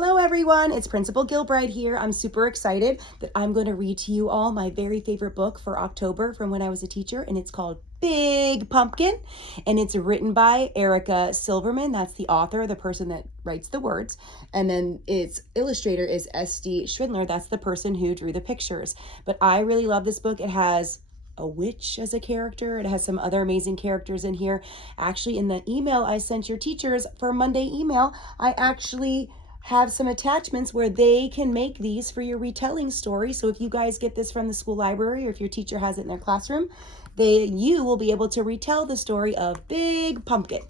Hello everyone, it's Principal Gilbride here. I'm super excited that I'm going to read to you all my very favorite book for October from when I was a teacher, and it's called Big Pumpkin, and it's written by Erica Silverman. That's the author, the person that writes the words, and then its illustrator is S.D. Schwindler. That's the person who drew the pictures. But I really love this book. It has a witch as a character. It has some other amazing characters in here. Actually, in the email I sent your teachers for Monday email, I actually have some attachments where they can make these for your retelling story. So if you guys get this from the school library, or if your teacher has it in their classroom, you will be able to retell the story of Big Pumpkin.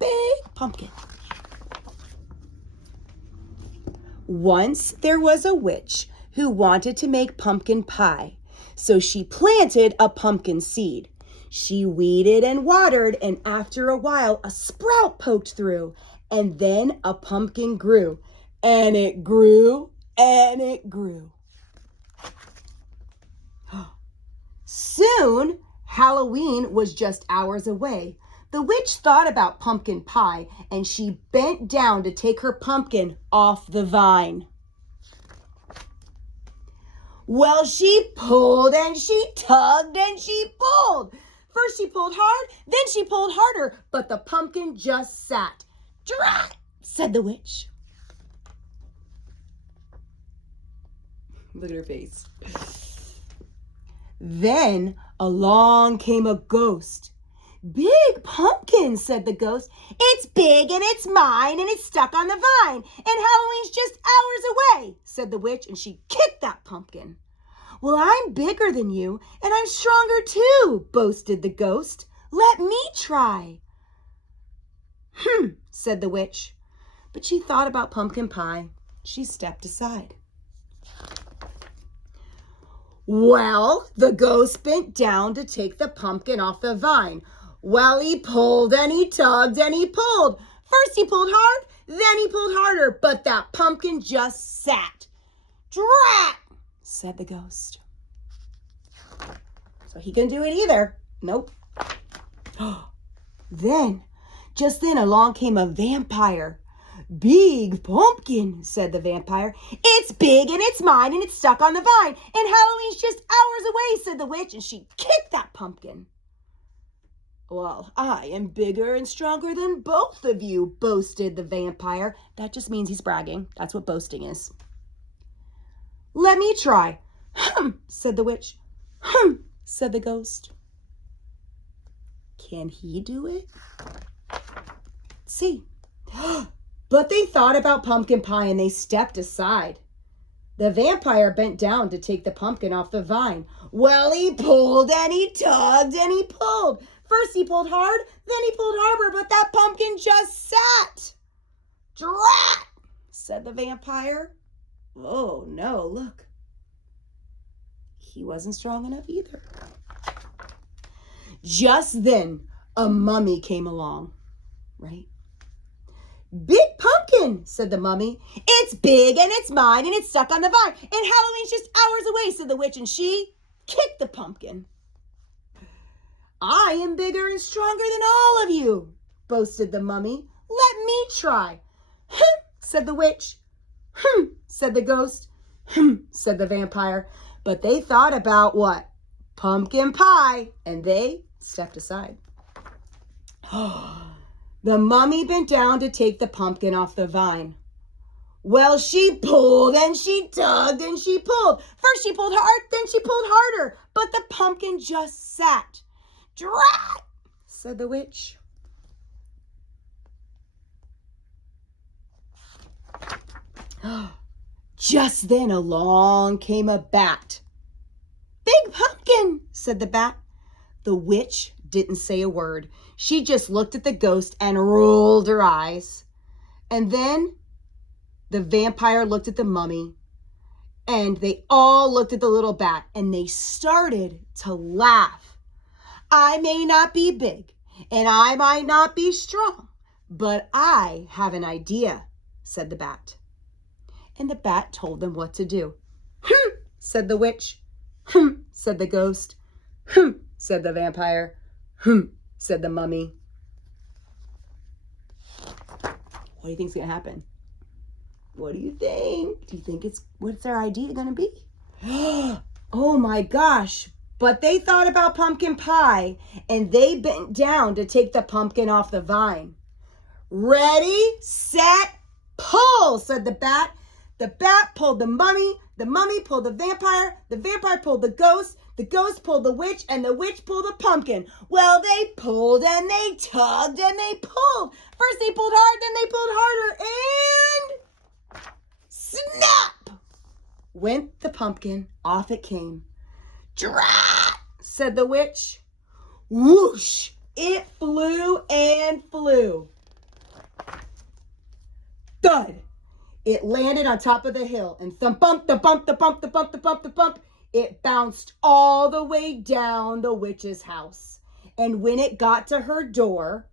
Big Pumpkin. Once there was a witch who wanted to make pumpkin pie. So she planted a pumpkin seed. She weeded and watered, and after a while, a sprout poked through. And then a pumpkin grew, and it grew, and it grew. Soon, Halloween was just hours away. The witch thought about pumpkin pie, and she bent down to take her pumpkin off the vine. Well, she pulled, and she tugged, and she pulled. First she pulled hard, then she pulled harder, but the pumpkin just sat. "Drat!" said the witch. Look at her face. Then along came a ghost. "Big Pumpkin," said the ghost. "It's big and it's mine and it's stuck on the vine. And Halloween's just hours away," said the witch, and she kicked that pumpkin. "Well, I'm bigger than you and I'm stronger too," boasted the ghost. "Let me try." Said the witch. But she thought about pumpkin pie. She stepped aside. Well, the ghost bent down to take the pumpkin off the vine. Well, he pulled and he tugged and he pulled. First he pulled hard, then he pulled harder, but that pumpkin just sat. "Drat!" said the ghost. So he couldn't do it either. Nope. Just then along came a vampire. "Big Pumpkin," said the vampire. "It's big and it's mine and it's stuck on the vine. And Halloween's just hours away," said the witch, and she kicked that pumpkin. "Well, I am bigger and stronger than both of you," boasted the vampire. That just means he's bragging. That's what boasting is. "Let me try." Said the witch. Said the ghost. Can he do it? See. But they thought about pumpkin pie and they stepped aside. The vampire bent down to take the pumpkin off the vine. Well, he pulled and he tugged and he pulled. First he pulled hard, then he pulled harder, but that pumpkin just sat. "Drat!" said the vampire. Oh no, look. He wasn't strong enough either. Just then, a mummy came along, right? "Big Pumpkin," said the mummy. "It's big and it's mine and it's stuck on the vine. And Halloween's just hours away," said the witch, and she kicked the pumpkin. "I am bigger and stronger than all of you," boasted the mummy. "Let me try." Said the witch. Said the ghost. Said the vampire. But they thought about what? Pumpkin pie, and they stepped aside. The mummy bent down to take the pumpkin off the vine. Well, she pulled and she tugged and she pulled. First she pulled hard, then she pulled harder, but the pumpkin just sat. "Drat!" said the witch. Just then along came a bat. "Big Pumpkin," said the bat. The witch didn't say a word. She just looked at the ghost and rolled her eyes. And then the vampire looked at the mummy, and they all looked at the little bat, and they started to laugh. "I may not be big, and I might not be strong, but I have an idea," said the bat. And the bat told them what to do. Said the witch. Said the ghost. Said the vampire. Said the mummy. What do you think's gonna happen? What do you think? Do you think what's their idea gonna be? Oh my gosh. But they thought about pumpkin pie, and they bent down to take the pumpkin off the vine. Ready, set, pull, said the bat. The bat pulled the mummy pulled the vampire pulled the ghost pulled the witch, and the witch pulled the pumpkin. Well, they pulled and they tugged and they pulled. First they pulled hard, then they pulled harder, and snap! Went the pumpkin, off it came. Drat, said the witch. Whoosh, it flew and flew. Thud, it landed on top of the hill, and thump, bump, the bump, the bump, the bump, the bump, the bump. It bounced all the way down the witch's house. And when it got to her door,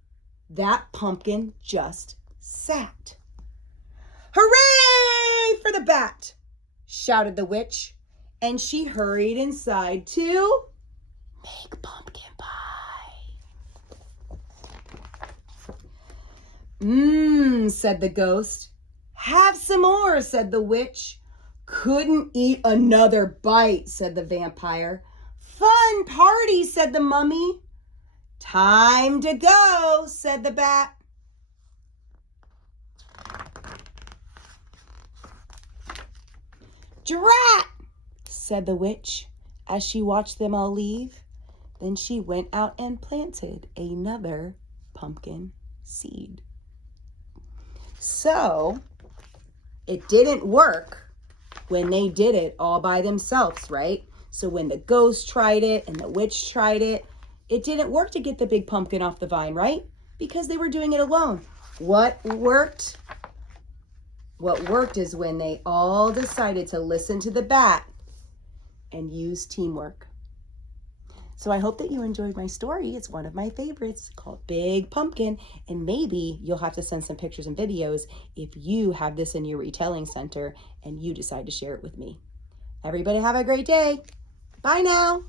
that pumpkin just sat. Hooray for the bat, shouted the witch, and she hurried inside to make pumpkin pie. Said the ghost. Have some more, said the witch. Couldn't eat another bite, said the vampire. Fun party, said the mummy. Time to go, said the bat. Drat, said the witch as she watched them all leave. Then she went out and planted another pumpkin seed. So, it didn't work when they did it all by themselves, right? So when the ghost tried it and the witch tried it, it didn't work to get the big pumpkin off the vine, right? Because they were doing it alone. What worked? What worked is when they all decided to listen to the bat and use teamwork. So I hope that you enjoyed my story. It's one of my favorites, called Big Pumpkin. And maybe you'll have to send some pictures and videos if you have this in your retelling center and you decide to share it with me. Everybody have a great day. Bye now.